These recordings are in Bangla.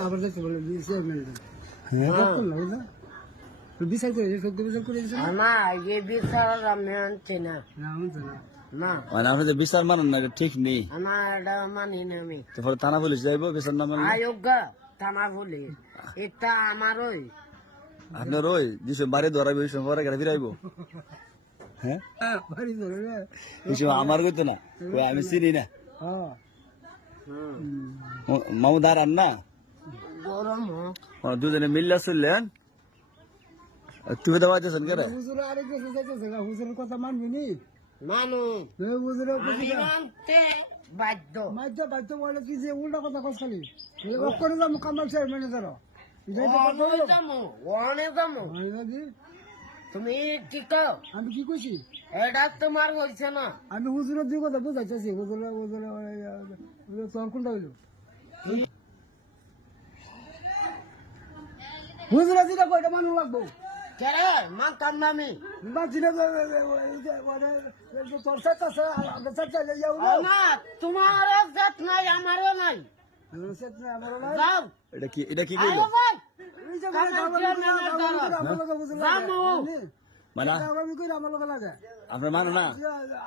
আবার যাচ্ছে বলে বিচার করে সত্য বিচার করে না এই বিচার আমি আনছি না না শুনছে না না মানে আপনি যে বিচার মানেন না এটা ঠিক নেই না এটা মানি না আমি তারপরে থানা পুলিশ যাইব বিচার না মানলে আয়োগা থানা বলি এটা আমারই আপনার ওই যেসব বাড়ি ধরাবে ওই সময় পরে গেলে ফিরাইব হ্যাঁ বাড়ি ধরে রে এই সময় আমার কইতো না ওই আমি চিনি না হ্যাঁ মামুদ আর না গরম দুজনে মিল্লা চললেন তুমি তো বাজেছেন কে রে হুজুর আরে কিছু যাইতেছে না হুজুরের কথা মানবি নি মানু হুজুরের মানতে বাধ্য মাইজ বাধ্য বলে কি যে উল্টা কথা কস খালি করে যাবো কামাল সাহেব ম্যানেজার তুমি কি আমি কি কইছি এটা তোমার হয়েছে না আমি হুজুরের দুই কথা বুঝাইতেছি হুজুরে তোর কোনটা হইল হুজুরে যেটা কয়টা মানুষ লাগবো কেরে মানতাম না আমি তোর সাথে না তোমার জাত নাই আমারও নাই যাও এটা কি কইলো মানে আপনার মানো না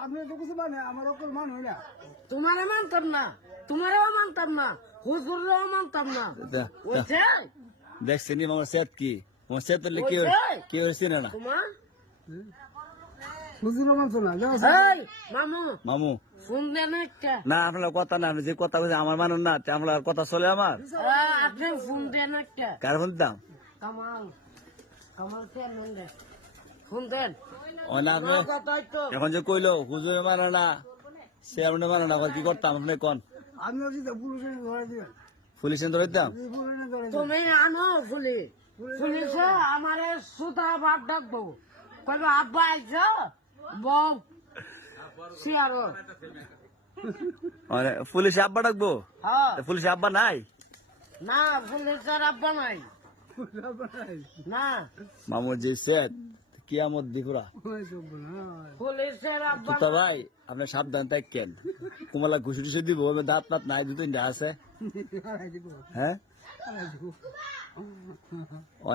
আপনি তো কিছু মানে আমার অকল মান হয় না তোমারে মানতাম না তোমারও মানতাম না হুজুরেও মানতাম না বুঝছে দেখছেন আমার সেট কি আমার সেট তো কি হয়েছে না তোমার হুজুর মানছো না এই মামু মামু ফোন দেন একটা না আপনার কথা না আপনি যে কথা বলছেন আমার মানেন না আপনার কথা চলে আমার আপনি ফোন দেন একটা কার ফোন দিতাম কামাল কামাল চেয়ারম্যান দে ফোন দেন না আপনি কথাই তো এখন যে কইলো হুজুরে মানে না চেয়ারম্যানে মানে না কি করতাম আপনি কোন আমি পুলিশে ধরে দিবেন পুলিশে ধরে দিতাম তুমি আনো পুলিশে আমারে সুতা ভাত ডাকবো কইবে আব্বা আইছ বউ সিয়ারো পুলিশে আব্বা ডাকবো হ্যাঁ পুলিশে আব্বা নাই না পুলিশের আব্বা নাই না মামু যে সেট কিয়ামত দিপুরা পুলিশের আব্বা তুতা ভাই আপনি সাবধান থাকেন কুমালা ঘুষি টুসি দিব দাঁত পাত নাই দুটো আছে হ্যাঁ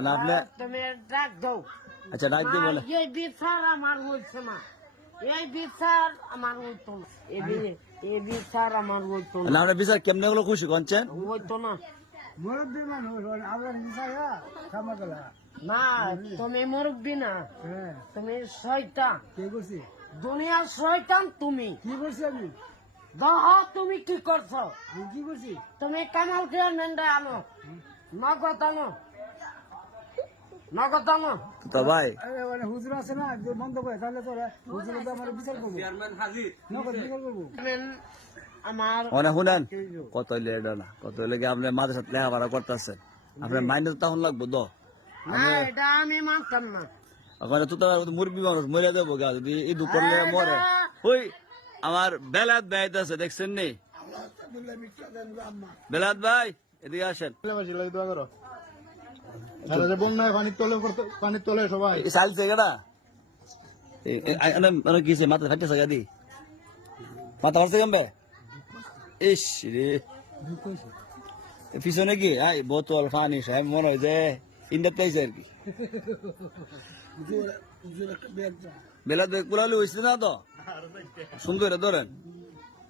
আপনি তুমি ডাক দাও আচ্ছা ডাক দিয়ে বলে এই বিচার আমার হইছে না এই বিচার আমার হইতো না এই বিচার আমার হইতো না আপনার বিচার কেমনে গুলো খুশি করছেন হইতো না মুরব্বী মানুষ আমরা নিশায়া কামাকলা না তুমি মুরব্বী না হ্যাঁ তুমি শয়তান কে করছি দুনিয়ার শয়তান তুমি কি করছি আমি দহ তুমি কি করছো আমি কি করছি তুমি কামাল চেয়ারম্যানটা আনো নগদ আনো নগদ আনো তুতা ভাই আরে মানে হুজুর আছে না যে বন্ধ করে তাহলে তোরা হুজুর তো আমার বিচার করবো চেয়ারম্যান হাজির নগদ বিচার করবো আমার শুনেন কত হইলে এটা না কত হইলে কি আপনি মাঝে সাথে লেখাপড়া করতেছেন আপনার মাইন্ডে তখন লাগবো তো না এটা আমি মানতাম না ওখানে তুতা মুরবি মানুষ মরে যাবো গা যদি ইদু করলে মরে ওই আমার বেলাত বেড়াইতে আছে দেখছেন নি বেলাত ভাই এদিকে আসেন পানির তলে সবাই চালছে কেডা কিছে মাথা ফাটতেছে গাদি মাথা ফাটছে কেমবে ইস রে পিছনে কি আই বোতল পানি সাহেব মনে হয় যে ইন্ডাতে আইছে আর কি বেলা কুলালি হয়েছে না তো সুন্দর ধরেন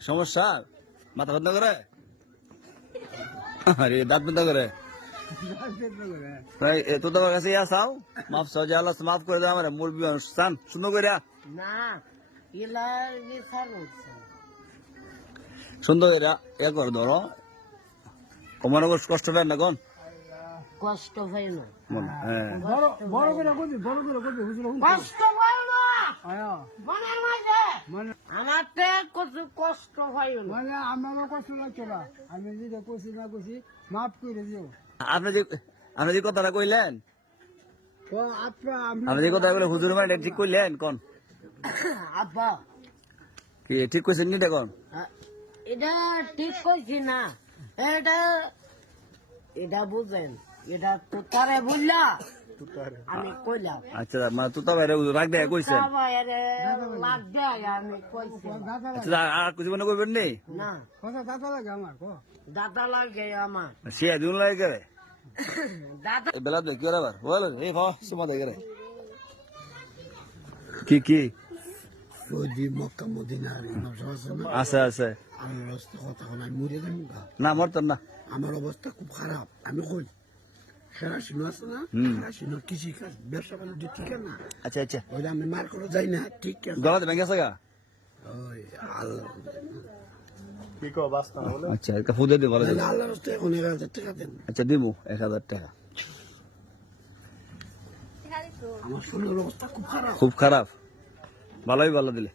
সমস্যা মাথা ব্যথা করে আরে দাঁত ব্যথা করে তো তোমার কাছে আসাও মাফ চাও যে আল্লাহ মাফ করে দাও আমার মুরবি মানুষ চান সুন্দর করে না ইলার বিচার হচ্ছে সুন্দর করে এ করে ধরো তোমার কষ্ট পায় না কোন কষ্ট হয় না হ্যাঁ বড় করে করবি হুজুর কষ্ট হয় না আয়া মনের মাঝে মানে আমার তে কষ্ট হয় না মানে আমারও কষ্ট লাগছে না আমি যেটা করছি না করছি মাফ করে দিও আপনি যে কথাটা কইলেন তো আপনি যে কথা বলে হুজুর মাইন্ড ঠিক কইলেন কোন আব্বা কি ঠিক কইছেন নি দেখুন এটা ঠিক কইছি না এটা এটা বুঝেন এটা তো তারে বললা আমি কইলাম আচ্ছা মানে তুতা বাইরে রাগ দেয়া কইছেন সবাইরে লাগ দেয় আমি কইছি আচ্ছা আর কিছু মনে করবেন নি না কথা দাদা লাগে আমার কো দাদা লাগে আমার সে দিন লাগে করে দাদা বেলা দেখ কি আবার বল এই হ সুমা দেখ রে কি সৌদি মক্কা মদিনার ইমাম সাহেব আছে না আছে আছে আমার অবস্থা কথা কোন আমি মরে যাবো গা। না মরতেন না আমার অবস্থা খুব খারাপ আমি কই খেরাসিনো আছে না খেরাসিনো কৃষি কাজ ব্যবসা বাণিজ্য ঠিক না আচ্ছা আচ্ছা ওইটা আমি মার করে যাই না ঠিক আছে গলাতে ভেঙে গেছে গা ওই আল্লাহ আচ্ছা এটা ফুদে দিই বলে আল্লাহ রাস্তায় 11,000 টাকা দেন আচ্ছা দিব 1000 টাকা আমার শরীরের অবস্থা খুব খারাপ খুব খারাপ ভালোই ভালো দিলে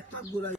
একটা গুড়াই